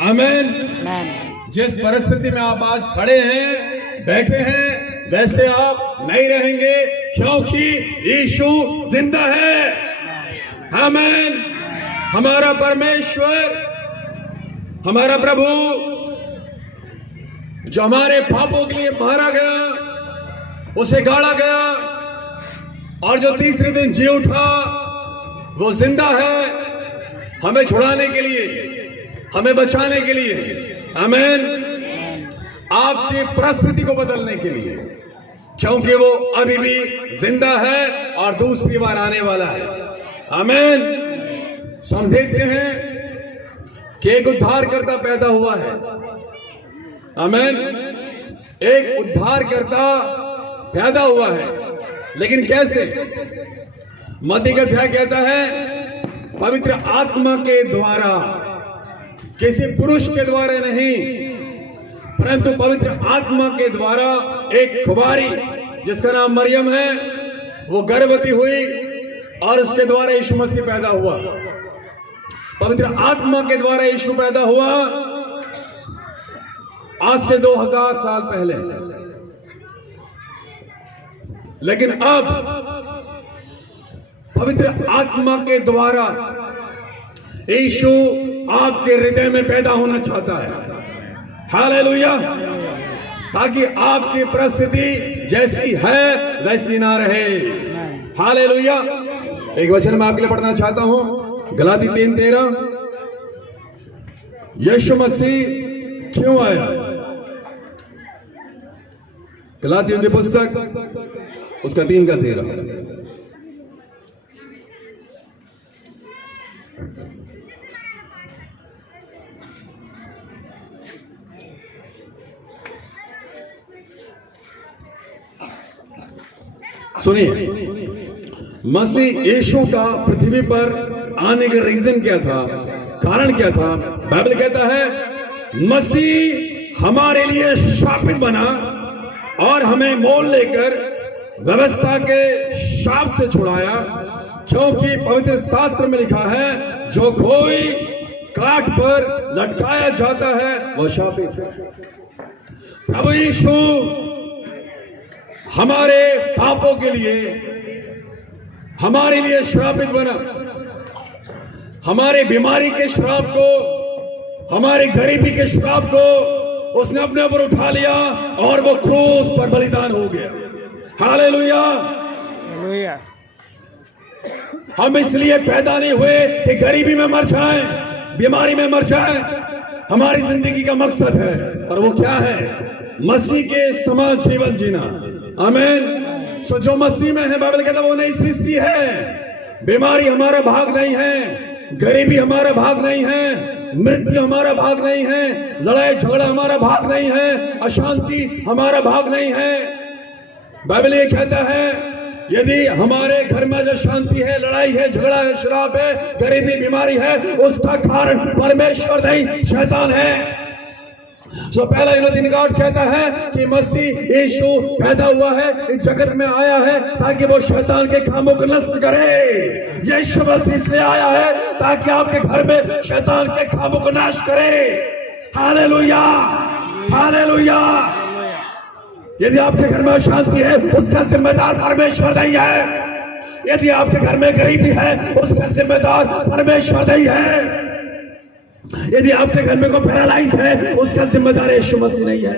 आमीन। जिस परिस्थिति में आप आज खड़े हैं, बैठे हैं, वैसे आप नहीं रहेंगे, क्योंकि यीशु जिंदा है। आमीन। हमारा परमेश्वर, हमारा प्रभु, जो हमारे पापों के लिए मारा गया, उसे गाड़ा गया, और जो तीसरे दिन जी उठा, वो जिंदा है हमें छुड़ाने के लिए, हमें बचाने के लिए। आमीन। आपकी परिस्थिति को बदलने के लिए, क्योंकि वो अभी भी जिंदा है और दूसरी बार आने वाला है। आमीन। हम देखते हैं कि एक उद्धारकर्ता पैदा हुआ है। आमीन। एक उद्धारकर्ता पैदा हुआ है, लेकिन कैसे? मत्ती का अध्याय कहता है पवित्र आत्मा के द्वारा, किसी पुरुष के द्वारा नहीं, परंतु पवित्र आत्मा के द्वारा एक कुंवारी जिसका नाम मरियम है, वो गर्भवती हुई और उसके द्वारा यीशु मसीह पैदा हुआ। पवित्र आत्मा के द्वारा यीशु पैदा हुआ आज से 2000 साल पहले। लेकिन अब पवित्र आत्मा के द्वारा यीशु आपके हृदय में पैदा होना चाहता है। हालेलुया। ताकि आपकी परिस्थिति जैसी है वैसी ना रहे। हालेलुया। एक वचन मैं आपके लिए पढ़ना चाहता हूं, गलाती 3:13। यीशु मसीह क्यों आया? गलातियों की पुस्तक उसका 3:13। सुनिए, मसीह यीशु का पृथ्वी पर आने का रीजन क्या था, कारण क्या था? बाइबल कहता है मसीह हमारे लिए शापित बना और हमें मोल लेकर व्यवस्था के शाप से छुड़ाया, क्योंकि पवित्र शास्त्र में लिखा है जो कोई काट पर लटकाया जाता है वह शापित है। प्रभु यीशु हमारे पापों के लिए, हमारे लिए श्रापित बना। हमारे बीमारी के श्राप को, हमारे गरीबी के श्राप को उसने अपने ऊपर उठा लिया और वो क्रूस पर बलिदान हो गया। हालेलुया। हालेलुया। हम इसलिए पैदा नहीं हुए कि गरीबी में मर जाएं, बीमारी में मर जाएं। हमारी जिंदगी का मकसद है, और वो क्या है? मसीह के समान जीवन जीना। आमीन। सो जो मसीह में है, बाइबल कहता है वो नई सृष्टि है। बीमारी हमारा भाग नहीं है, गरीबी हमारा भाग नहीं है, मृत्यु हमारा भाग नहीं है, लड़ाई झगड़ा हमारा भाग नहीं है, अशांति हमारा भाग नहीं है। बाइबल ये कहता है यदि हमारे घर में जो शांति है, लड़ाई है, झगड़ा है, शराब है, गरीबी, बीमारी है, उसका कारण परमेश्वर नहीं, शैतान है। सो पहला यूनानी गॉड कहता है कि मसीह यीशु पैदा हुआ है, इस जगत में आया है ताकि वो शैतान के कामों को नष्ट करे। यीशु मसीह इसलिए आया है ताकि आपके घर में शैतान के कामों को नाश करे। हालेलुया। हालेलुया। यदि आपके घर में अशांति है, उसका जिम्मेदार परमेश्वर नहीं है। यदि आपके घर में गरीबी है, उसका जिम्मेदार परमेश्वर नहीं है। यदि आपके घर में कोई पैरालाइज है, उसका जिम्मेदार यीशु मसीह नहीं है,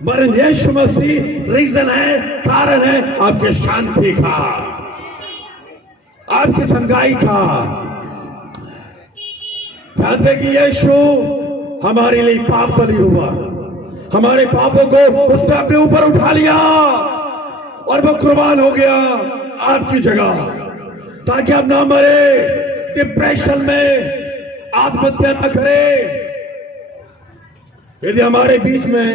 वरन यीशु मसीह रीजन है, कारण है आपके शांति का, आपकी चंगाई का। जानते कि यीशु हमारे लिए पाप बलि हुआ, हमारे पापों को उसने अपने ऊपर उठा लिया और वो कुर्बान हो गया आपकी जगह, ताकि आप ना मरे, डिप्रेशन में आत्महत्या न करे। यदि हमारे बीच में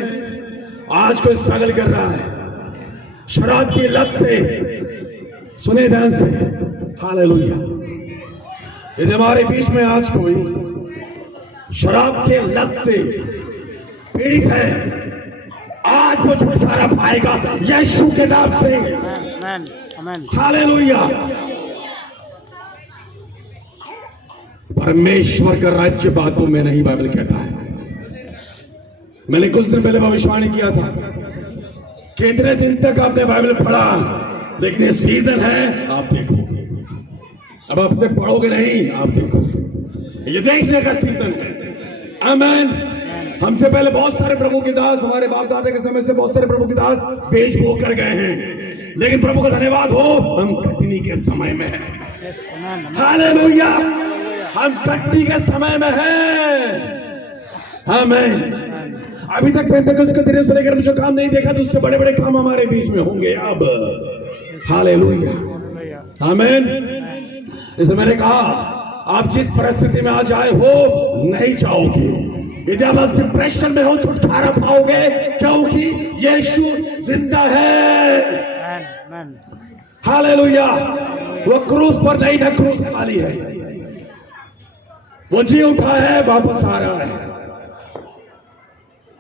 आज कोई स्ट्रगल कर रहा है शराब की लत से, सुने ध्यान से, हालेलुया। यदि हमारे बीच में आज कोई शराब के लत से पीड़ित है, आज वो छुटकारा पाएगा यीशु के नाम से। हालेलुया। परमेश्वर का राज्य बातों में नहीं, बाइबल कहता है। मैंने कुछ दिन पहले भविष्यवाणी किया था, कितने दिन तक आपने बाइबल पढ़ा, लेकिन ये सीजन है, आप देखोगे। अब आपसे पढ़ोगे नहीं, आप देखोगे, ये देखने का सीजन है। आमीन। हमसे पहले बहुत सारे प्रभु के दास, हमारे बाप दादा के समय से बहुत सारे प्रभु के दास बेच बो कर गए हैं, लेकिन प्रभु का धन्यवाद हो, हम कटनी के समय में हैं। हालेलुया, हम कटनी के समय में हैं। आमीन। अभी तक पेंटेकोस्ट के दिन से लेकर जो काम नहीं देखा, तो उससे बड़े बड़े काम हमारे बीच में होंगे अब। हालेलुया, आमीन। इसलिए मैंने कहा, आप जिस परिस्थिति में आज आए हो, नहीं जाओगे। यदि आप आज डिप्रेशन में हो, छुटकारा पाओगे, क्योंकि यीशु जिंदा है। हालेलुया। वो क्रूस पर नहीं है, क्रूस खाली है। वो जी उठा है, वापस आ रहा है,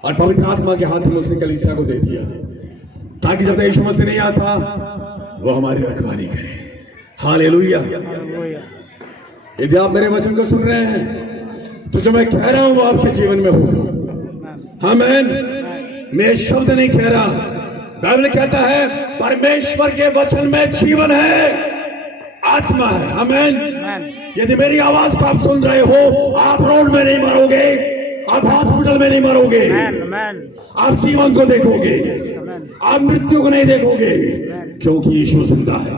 और पवित्र आत्मा के हाथ में उसने कलीसिया को दे दिया, ताकि जब तक यीशु मसीह नहीं आता, वो हमारी रखवाली करे। हालेलुया। यदि आप मेरे वचन को सुन रहे हैं, तो जो मैं कह रहा हूं वो आपके जीवन में होगा। आमीन। मैं शब्द नहीं कह रहा, बाइबल कहता है परमेश्वर के वचन में जीवन है, आत्मा है। आमीन। यदि मेरी आवाज को आप सुन रहे हो, आप रोड में नहीं मरोगे, आप हॉस्पिटल में नहीं मरोगे, आप जीवन को देखोगे, आप मृत्यु को नहीं देखोगे, क्योंकि यीशु जिंदा है।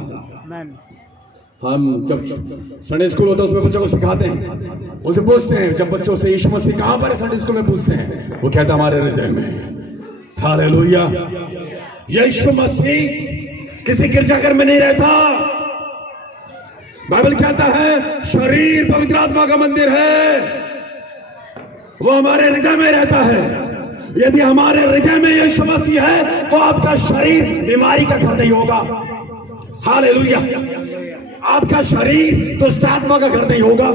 हम जब संडे स्कूल होता है, उसमें बच्चों को सिखाते हैं, उनसे पूछते हैं, जब बच्चों से यीशु मसीह कहां पर है संडे स्कूल में पूछते हैं, वो कहता हमारे हृदय में। हालेलुया। यीशु मसीह किसी गिरजाघर में नहीं रहता। बाइबल कहता है शरीर पवित्र आत्मा का मंदिर है, वो हमारे हृदय में रहता है। यदि हमारे हृदय में यीशु मसीह है, तो आपका शरीर बीमारी का घर नहीं होगा। हालेलुया। आपका शरीर दुष्ट आत्मा का घर नहीं होगा,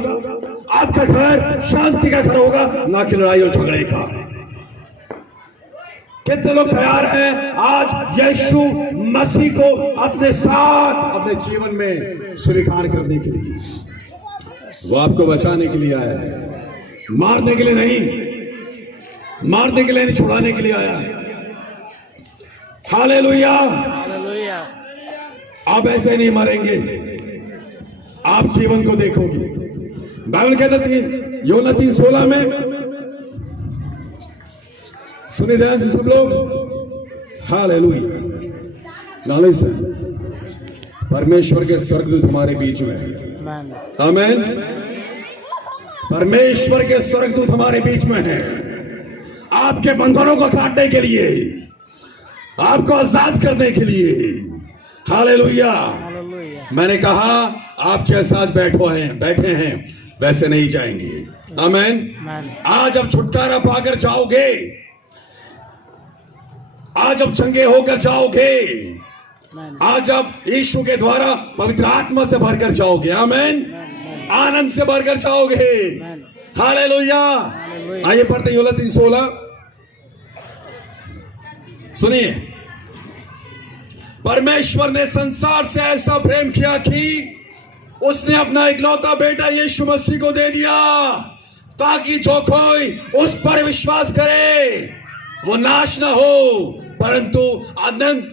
आपका घर शांति का घर होगा, ना कि लड़ाई और झगड़े का। कितने लोग तैयार हैं आज यीशु मसीह को अपने साथ अपने जीवन में स्वीकार करने के लिए? वो आपको बचाने के लिए आया है, मारने के लिए नहीं, मारने के लिए नहीं, छुड़ाने के लिए आया है। हालेलुया। आप ऐसे नहीं मरेंगे, आप जीवन को देखोगे। बाइबल कहता थी यूहन्ना 3:16 में, सुनिए ध्यान से सब लोग। हालेलुया। परमेश्वर के स्वर्गदूत हमारे बीच में है। आमीन। परमेश्वर के स्वर्गदूत हमारे बीच में है, आपके बंधनों को काटने के लिए, आपको आजाद करने के लिए। हालेलुया। मैंने कहा आप जैसा आज बैठे हैं वैसे नहीं जाएंगे। आमीन। आज अब छुटकारा पाकर जाओगे, आज अब चंगे होकर जाओगे, आज अब यीशु के द्वारा पवित्र आत्मा से भरकर जाओगे। आमीन। आनंद से भरकर जाओगे। हालेलुया। आइए पढ़ते यूहन्ना 3:16। सुनिए, परमेश्वर ने संसार से ऐसा प्रेम किया कि उसने अपना इकलौता बेटा यीशु मसीह को दे दिया, ताकि जो कोई उस पर विश्वास करे वो नाश ना हो, परंतु अनंत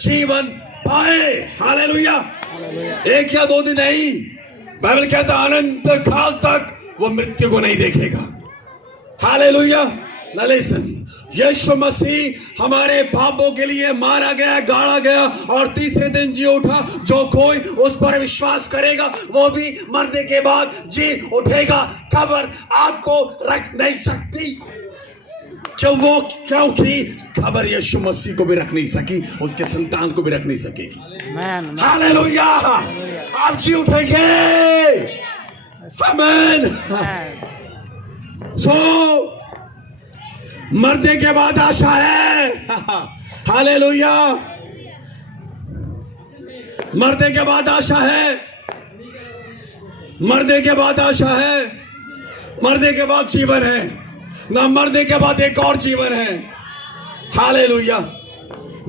जीवन पाए। हालेलुया। एक या दो दिन नहीं, बाइबल कहता अनंत काल तक वो मृत्यु को नहीं देखेगा। हालेलुया। यीशु मसीह हमारे पापों के लिए मारा गया, गाड़ा गया और तीसरे दिन जी उठा। जो कोई उस पर विश्वास करेगा वो भी मरने के बाद जी उठेगा। कब्र आपको रख नहीं सकती, क्योंकि कब्र यीशु मसीह को भी रख नहीं सकी, उसके संतान को भी रख नहीं सकेगी। हालेलुया। आप जी उठेंगे। आमीन। मरने के बाद आशा है। हालेलुया। मरने के बाद आशा है, मरने के बाद आशा है, मरने के बाद जीवन है, ना मरने के बाद एक और जीवन है। हालेलुया।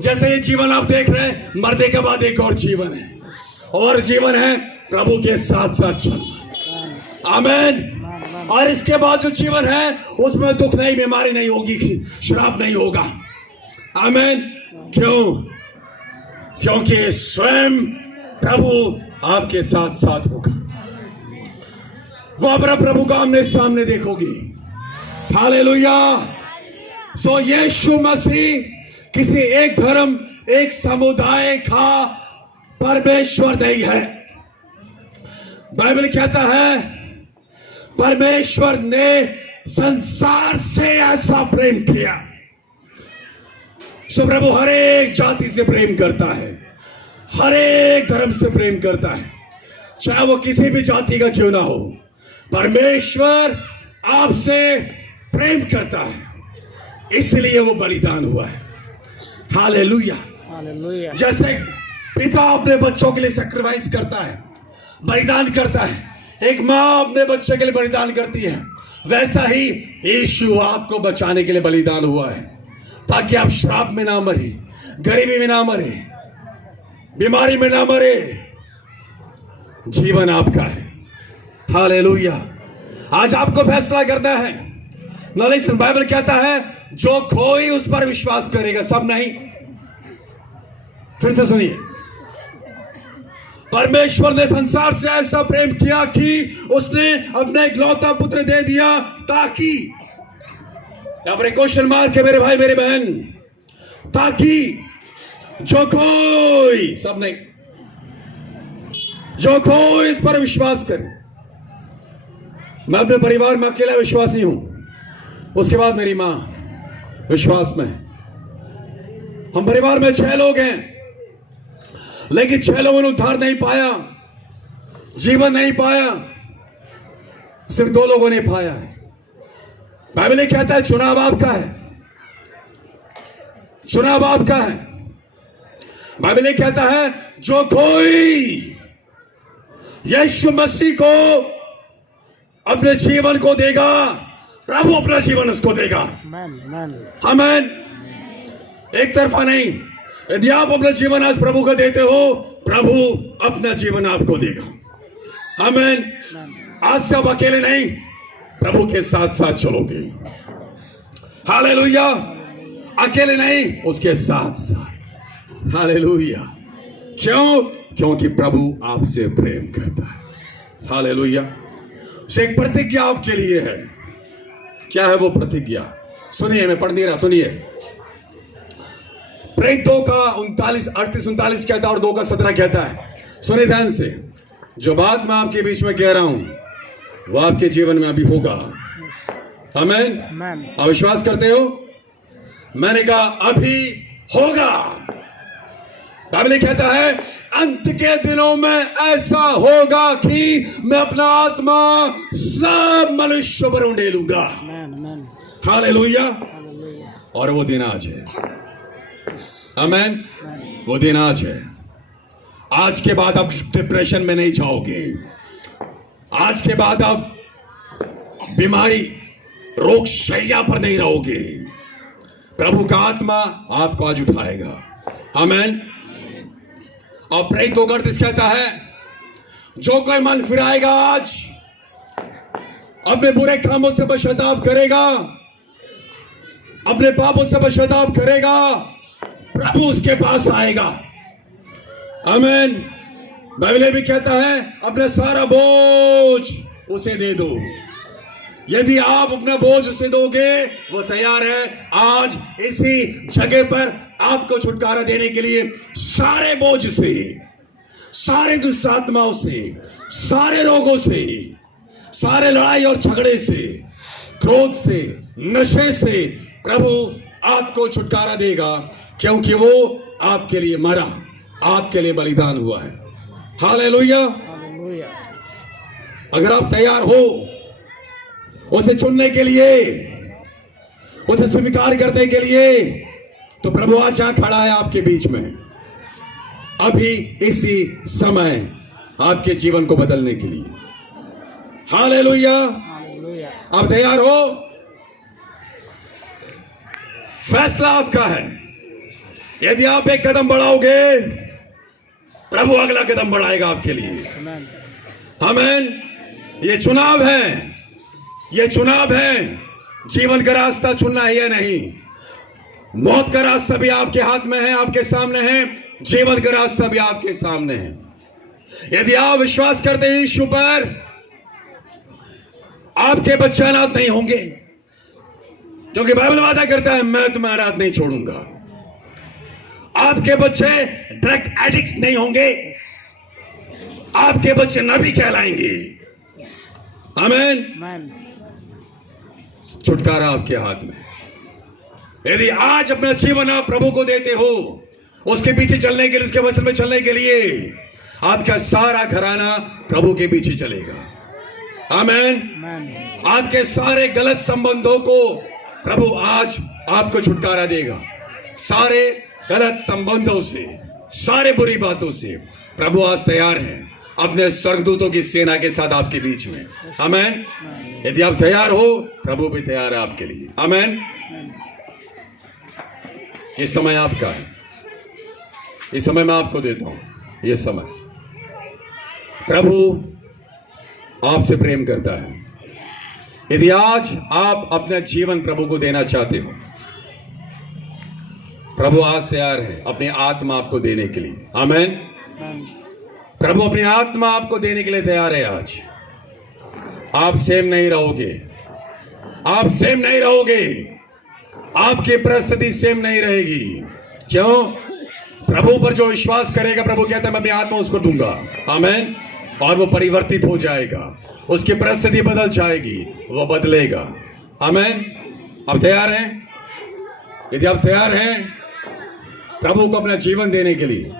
जैसे ये जीवन आप देख रहे हैं, मरने के बाद एक और जीवन है, और जीवन है प्रभु के साथ साथ चलना। आमीन। और इसके बाद जो जीवन है उसमें दुख नहीं, बीमारी नहीं होगी, श्राप नहीं होगा। आमीन। क्यों? क्योंकि स्वयं प्रभु आपके साथ साथ होगा। वो अपना प्रभु को आमने सामने देखोगे। हालेलुया। सो यीशु मसीह किसी एक धर्म, एक समुदाय का परमेश्वर नहीं है। बाइबल कहता है परमेश्वर ने संसार से ऐसा प्रेम किया। सो प्रभु हर एक जाति से प्रेम करता है, हर एक धर्म से प्रेम करता है, चाहे वो किसी भी जाति का क्यों ना हो। परमेश्वर आपसे प्रेम करता है, इसलिए वो बलिदान हुआ है। हालेलुया। हालेलुया। जैसे पिता अपने बच्चों के लिए सैक्रिफाइस करता है, बलिदान करता है, एक मां अपने बच्चे के लिए बलिदान करती है, वैसा ही यीशु आपको बचाने के लिए बलिदान हुआ है, ताकि आप श्राप में ना मरे, गरीबी में ना मरे, बीमारी में ना मरे। जीवन आपका है। हालेलुया। आज आपको फैसला करना है। नॉलेज बाइबल कहता है जो कोई उस पर विश्वास करेगा, सब नहीं। फिर से सुनिए, परमेश्वर ने संसार से ऐसा प्रेम किया कि उसने अपना इकलौता पुत्र दे दिया, ताकि, यहां पर क्वेश्चन मार्क के मेरे भाई मेरे बहन, ताकि जो कोई, सब नहीं, जो कोई इस पर विश्वास करे। मैं अपने परिवार में अकेला विश्वासी हूं, उसके बाद मेरी मां विश्वास में। हम परिवार में 6 लोग हैं, लेकिन 6 लोगों ने उद्धार नहीं पाया, जीवन नहीं पाया, सिर्फ 2 लोगों ने पाया है। बाइबल कहता है चुनाव आपका है, चुनाव आपका है। बाइबल कहता है जो कोई यीशु मसीह को अपने जीवन को देगा, प्रभु अपना जीवन उसको देगा। आमीन। एक तरफा नहीं। यदि आप अपना जीवन आज प्रभु को देते हो, प्रभु अपना जीवन आपको देगा। आमीन। आज से आप अकेले नहीं, प्रभु के साथ साथ चलोगे। हालेलुया। अकेले नहीं, उसके साथ साथ। हालेलुया। क्यों? क्योंकि प्रभु आपसे प्रेम करता है। हालेलुया। उसे एक प्रतिज्ञा आपके लिए है। क्या है वो प्रतिज्ञा? सुनिए, मैं पढ़ नहीं रहा, सुनिए। प्रेरित 2 का 38-39 कहता है और 2 का 17 कहता है। सुनिए ध्यान से, जो बात मैं आपके बीच में कह रहा हूं वो आपके जीवन में अभी होगा। आमीन। आप विश्वास करते हो? मैंने कहा अभी होगा। बाइबल कहता है अंत के दिनों में ऐसा होगा कि मैं अपना आत्मा सब मनुष्य पर उंडेलूंगा। हालेलुया। और वो दिन आज है। आमीन। वो दिन आज है। आज के बाद आप डिप्रेशन में नहीं जाओगे। आज के बाद आप बीमारी, रोग शैया पर नहीं रहोगे। प्रभु का आत्मा आपको आज उठाएगा। आमीन। और प्रेरित 2:38 कहता है जो कोई मन फिराएगा आज, अपने बुरे कामों से पश्चाताप करेगा, अपने पापों से पश्चाताप करेगा, प्रभु उसके पास आएगा। आमीन। बाइबल भी कहता है अपना सारा बोझ उसे दे दो। यदि आप अपना बोझ उसे दोगे, वो तैयार है आज इसी जगह पर आपको छुटकारा देने के लिए, सारे बोझ से, सारे दुष्ट आत्माओं से, सारे रोगों से, सारे लड़ाई और झगड़े से, क्रोध से, नशे से प्रभु आपको छुटकारा देगा, क्योंकि वो आपके लिए मरा, आपके लिए बलिदान हुआ है। हालेलुया। अगर आप तैयार हो उसे चुनने के लिए, उसे स्वीकार करने के लिए, तो प्रभु आज यहां खड़ा है आपके बीच में, अभी इसी समय आपके जीवन को बदलने के लिए। हालेलुया। आप तैयार हो? फैसला आपका है। यदि आप एक कदम बढ़ाओगे, प्रभु अगला कदम बढ़ाएगा आपके लिए। आमीन। ये चुनाव है। ये चुनाव है, जीवन का रास्ता चुनना है या नहीं। मौत का रास्ता भी आपके हाथ में है, आपके सामने है, जीवन का रास्ता भी आपके सामने है। यदि आप विश्वास करते हैं यीशु पर, आपके बच्चे अनाथ नहीं होंगे, क्योंकि बाइबल वादा करता है मैं तुम्हें अनाथ नहीं छोड़ूंगा। आपके बच्चे ड्रग एडिक्ट नहीं होंगे, आपके बच्चे नबी कहलाएंगे। आमीन। छुटकारा आपके हाथ में। यदि आज अपना जीवन आप प्रभु को देते हो, उसके पीछे चलने के लिए, उसके वचन में चलने के लिए, आपका सारा घराना प्रभु के पीछे चलेगा। आमीन। आपके सारे गलत संबंधों को प्रभु आज आपको छुटकारा देगा। सारे गलत संबंधों से, सारे बुरी बातों से प्रभु आज तैयार हैं अपने स्वर्गदूतों की सेना के साथ आपके बीच में। आमीन। यदि आप तैयार हो, प्रभु भी तैयार है आपके लिए। आमीन। ये समय आपका है, ये समय मैं आपको देता हूं। ये समय प्रभु आपसे प्रेम करता है। यदि आज आप अपना जीवन प्रभु को देना चाहते हो, प्रभु आज से तैयार है अपनी आत्मा आपको देने के लिए। आमीन। प्रभु अपनी आत्मा आपको देने के लिए तैयार है। आज आप सेम नहीं रहोगे, आप सेम नहीं रहोगे, आपकी परिस्थिति सेम नहीं रहेगी। क्यों? प्रभु पर जो विश्वास करेगा, प्रभु कहता है मैं अपनी आत्मा उसको दूंगा। आमीन। और वो परिवर्तित हो जाएगा, उसकी परिस्थिति बदल जाएगी, वो बदलेगा। आमीन। आप तैयार हैं? यदि आप तैयार हैं प्रभु को अपना जीवन देने के लिए,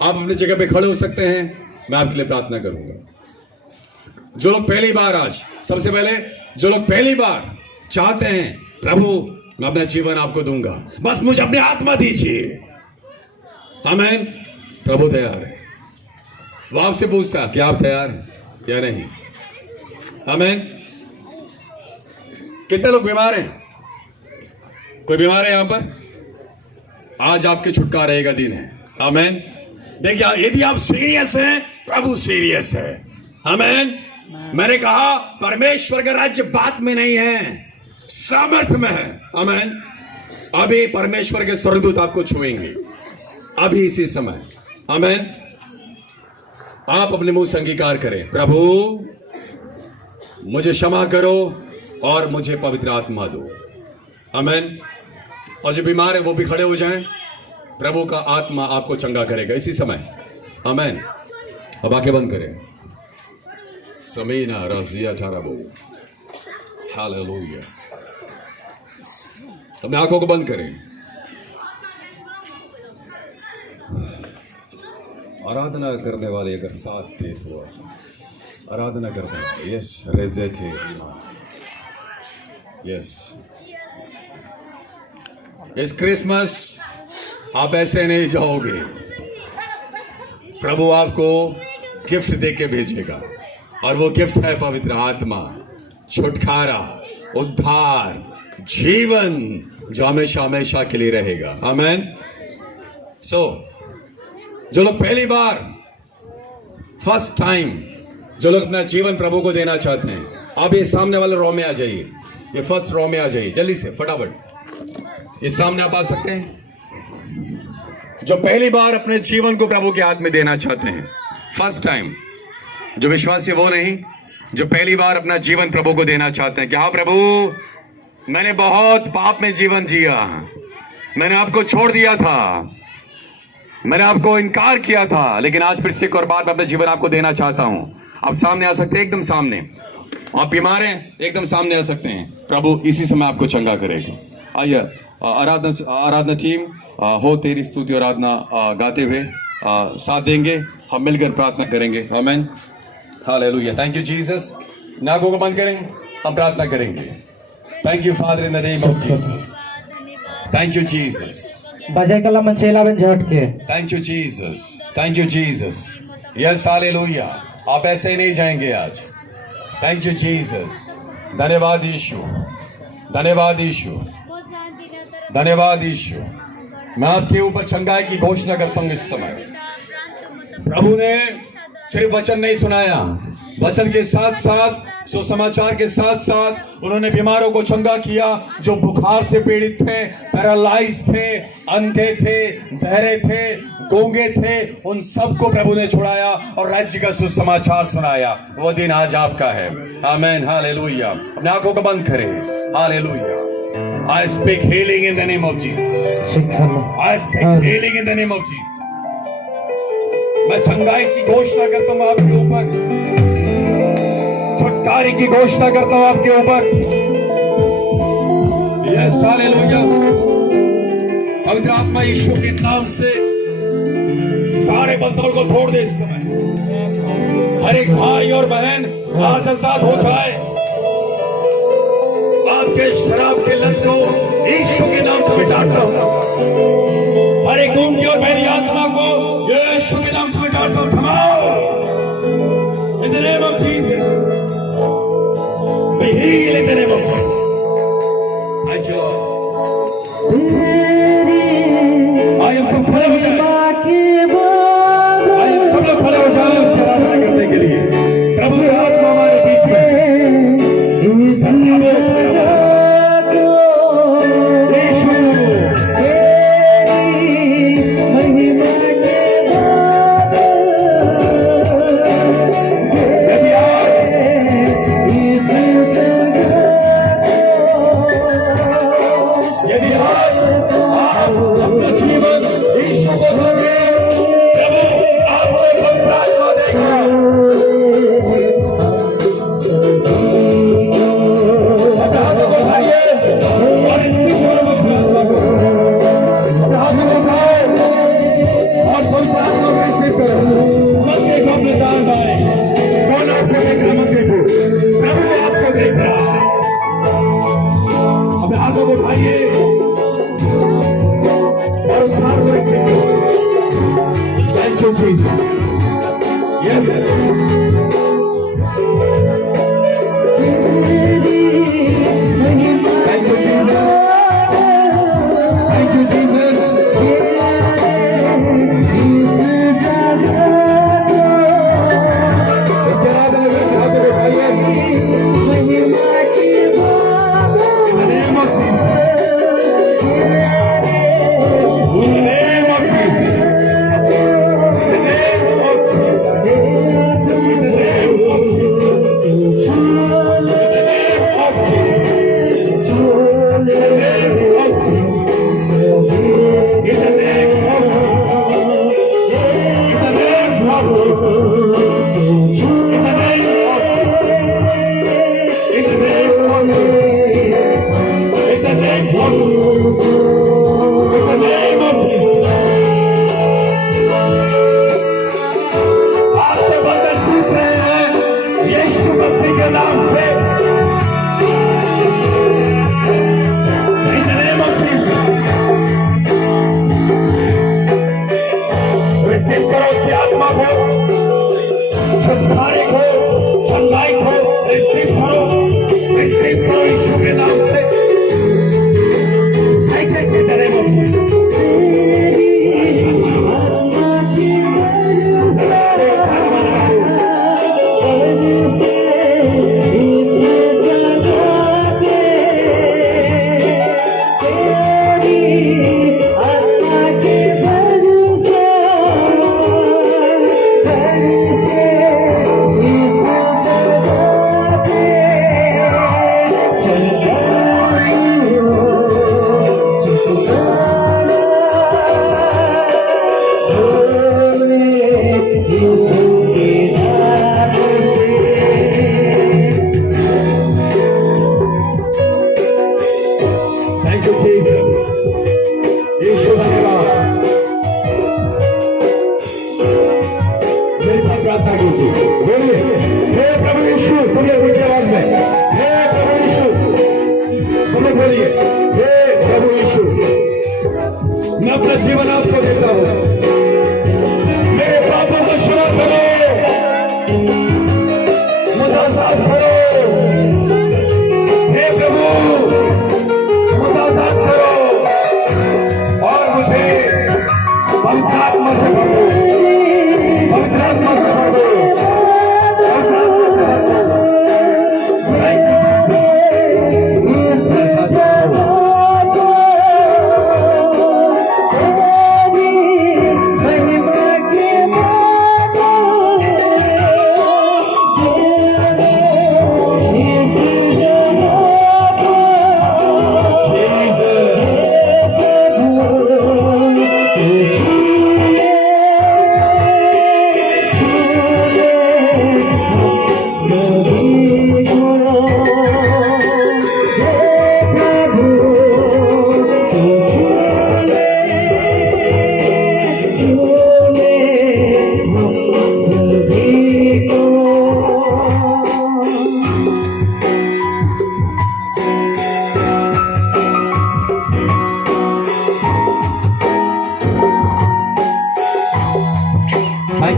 आप अपनी जगह पे खड़े हो सकते हैं। मैं आपके लिए प्रार्थना करूंगा। जो लोग पहली बार, आज सबसे पहले जो लोग पहली बार चाहते हैं प्रभु मैं अपना जीवन आपको दूंगा, बस मुझे अपनी आत्मा दीजिए। आमीन। प्रभु तैयार है। वो आपसे पूछता कि आप तैयार हैं या नहीं। आमीन। कितने लोग बीमार हैं? कोई बीमार है यहां पर? आज आपके छुटकारे का दिन है। आमीन। देखिए, यदि आप सीरियस हैं, प्रभु सीरियस है। आमीन। मैंने कहा परमेश्वर का राज्य बात में नहीं है, सामर्थ्य में है। आमीन। अभी परमेश्वर के स्वर्गदूत आपको छुएंगे, अभी इसी समय। आमीन। आप अपने मुंह से अंगीकार करें, प्रभु मुझे क्षमा करो और मुझे पवित्र आत्मा दो। आमीन। और जो बीमार है वो भी खड़े हो जाएं, प्रभु का आत्मा आपको चंगा करेगा इसी समय। आमीन। अब आंखें बंद करें। समीना रजिया चाराबो, हालेलुया। अपने आंखों को बंद करें। आराधना करने वाले अगर साथ थे तो आराधना करने वाले, यस रेजे थे, यस। इस क्रिसमस आप ऐसे नहीं जाओगे, प्रभु आपको गिफ्ट देके भेजेगा, और वो गिफ्ट है पवित्र आत्मा, छुटकारा, उद्धार, जीवन जो हमेशा हमेशा के लिए रहेगा। आमीन। जो लोग पहली बार, फर्स्ट टाइम, जो लोग अपना जीवन प्रभु को देना चाहते हैं, आप ये सामने वाले रो में आ जाइए, ये फर्स्ट रो में आ जाइए, जल्दी से फटाफट ये सामने आप आ सकते हैं। जो पहली बार अपने जीवन को प्रभु के हाथ में देना चाहते हैं, फर्स्ट टाइम, जो विश्वासी वो नहीं, जो पहली बार अपना जीवन प्रभु को देना चाहते हैं कि हाँ प्रभु मैंने बहुत पाप में जीवन जिया, मैंने आपको छोड़ दिया था, मैंने आपको इनकार किया था, लेकिन आज फिर से एक और बार मैं अपना जीवन आपको देना चाहता हूं। आप सामने आ सकते हैं, एकदम सामने। आप बीमार हैं, एकदम सामने आ सकते हैं, प्रभु इसी समय आपको चंगा करेगा। आइए आराधना टीम हो तेरी स्तुति और आराधना गाते हुए साथ देंगे, हम मिलकर प्रार्थना करेंगे। आमीन। हालेलुया। Thank you Jesus. नाकों को बंद करें, हम प्रार्थना करेंगे। Thank you father in the name of Jesus. Thank you Jesus. बजाय कला मंचेला बन झट के। Thank you Jesus. Thank you Jesus. Yes hallelujah. आप ऐसे ही नहीं जाएंगे आज। Thank you Jesus. धन्यवाद यीशु, धन्यवाद यीशु, धन्यवाद यीशु। मैं आपके ऊपर चंगाई की घोषणा करता हूं इस समय। प्रभु ने सिर्फ वचन नहीं सुनाया, वचन के साथ साथ सुसमाचार के साथ साथ उन्होंने बीमारों को चंगा किया, जो बुखार से पीड़ित थे, पैरालाइज थे, अंधे थे, बहरे थे, गूंगे थे, उन सबको प्रभु ने छुड़ाया और राज्य का सुसमाचार सुनाया। वो दिन आज आपका है। आमीन, हालेलुया। अपने आंखों को बंद करें। Hallelujah. I speak healing in the name of Jesus. I speak healing in the name of Jesus. मैं चंगाई की घोषणा करता हूं आपके ऊपर, छुटकारे की घोषणा करता हूं आपके ऊपर। Yes, hallelujah. पवित्र आत्मा यीशु के नाम से सारे बंधनों को तोड़ दे इस समय। हर एक भाई और बहन आज आजाद हो जाए। आपके शराब के लत को यीशु के नाम से मिटाता हूं। हर एक गूंगी और बहरी आत्मा को यीशु के नाम से मिटाता हूं। थमाओ। In the name of Jesus. Be healed in the name of Jesus. I am from खड़े हो जाए। सब लोग खड़े हो जाए उसकी आराधना करने के लिए। प्रभु की आत्मा हमारे बीच में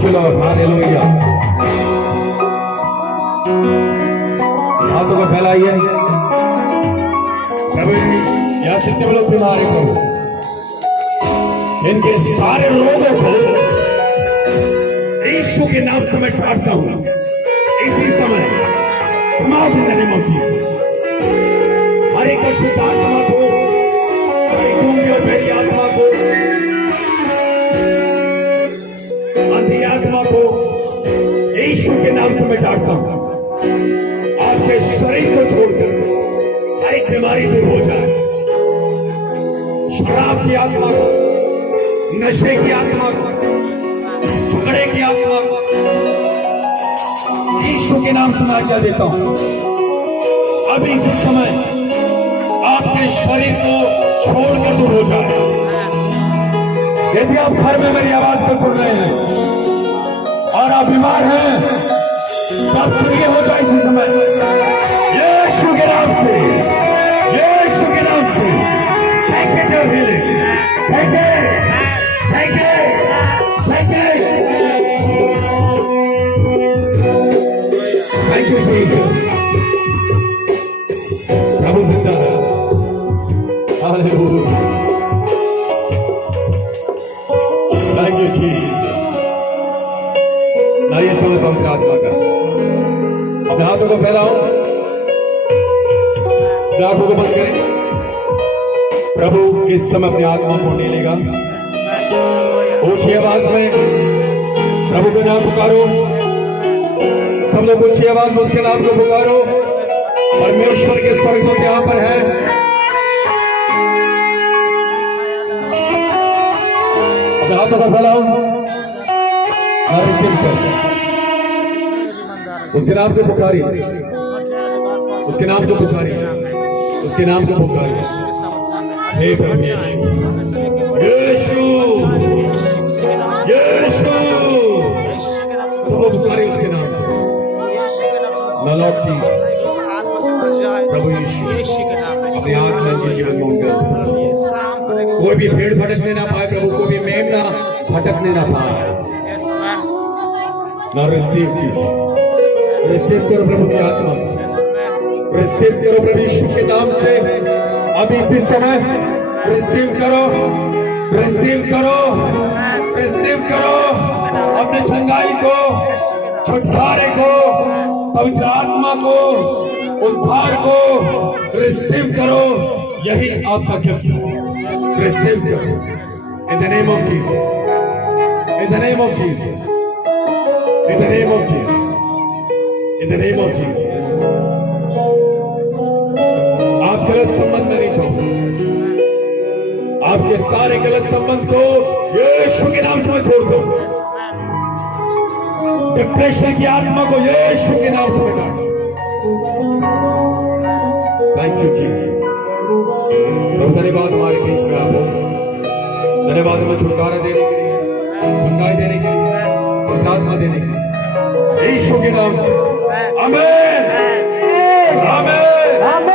थैंक यू लॉर्ड, हालेलुया। हाथों को फैलाइए। प्रभु या जितने भी लोग बीमार हैं प्रभु, इनके सारे रोगों को यीशु के नाम से मैं काटता हूं इसी समय। माफ करने मौजी हर एक अशुद्ध आत्मा को, हर एक गूंगी और बहरी आत्मा को, अंधी आत्मा को यीशु के नाम से मैं काटता हूं। आपके शरीर को छोड़कर हर एक बीमारी दूर हो जाए। शराब की आत्मा को, नशे की आत्मा को, झगड़े की आत्मा को यीशु के नाम से मैं आज्ञा देता हूं। अभी इस समय आपके शरीर को छोड़कर दूर हो जाए। यदि आप घर में मेरी आवाज को सुन रहे हैं और आप बीमार हैं तो आप चुनिए हो जाए इसी समय यीशु के नाम से, यीशु के नाम से। Thank you for healing, thank you, thank you, thank you, thank you Jesus. प्रभु जिंदा है, हालेलुया। Thank you Jesus. लाइए समय पवित्र आत्मा का अपने हाथों को फैलाओ, अपने आंखों को बंद करें। प्रभु इस समय अपनी आत्मा को नहीं लेगा। ऊंची आवाज में प्रभु के नाम पुकारो। सब लोग ऊंची आवाज में उसके नाम को पुकारो। परमेश्वर के स्वर्गदूत यहां पर है। अपने हाथों को फैलाओ और रिसीव करो। उसके नाम को पुकारिए, उसके नाम को पुकारिए, उसके नाम को पुकारिए। हे प्रभु यीशु, यीशु, सब पुकारिए उसके नाम को। लॉर्ड जी, प्रभु यीशु अपने आत्मा के जीवन में उनका कोई भी भेड़ भटकने ना पाए प्रभु, कोई भी मेमना भटकने ना पाए। ना रिसीव कीजिए, रिसीव करो प्रभु की आत्मा, रिसीव करो प्रभु यीशु के नाम से। अभी इसी समय रिसीव करो, रिसीव करो, रिसीव करो अपने चंगाई को, छुटकारे को, पवित्र आत्मा को, उद्धार को रिसीव करो। यही आपका गिफ्ट है। रिसीव करो in the name of Jesus, in the name of Jesus, in the name of Jesus, in the name of Jesus. आप गलत संबंध में नहीं छोड़ो। आपके सारे गलत संबंध को यीशु के नाम से मैं छोड़ दो। डिप्रेशन की आत्मा को यीशु के नाम से मिटा। Thank you Jesus. धन्यवाद हमारे बीच में आप हो। धन्यवाद हमें छुटकारा देने के लिए, सुनवाई देने के लिए, आत्मा देने के लिए, यीशु के नाम से। आमीन, आमीन, आमीन।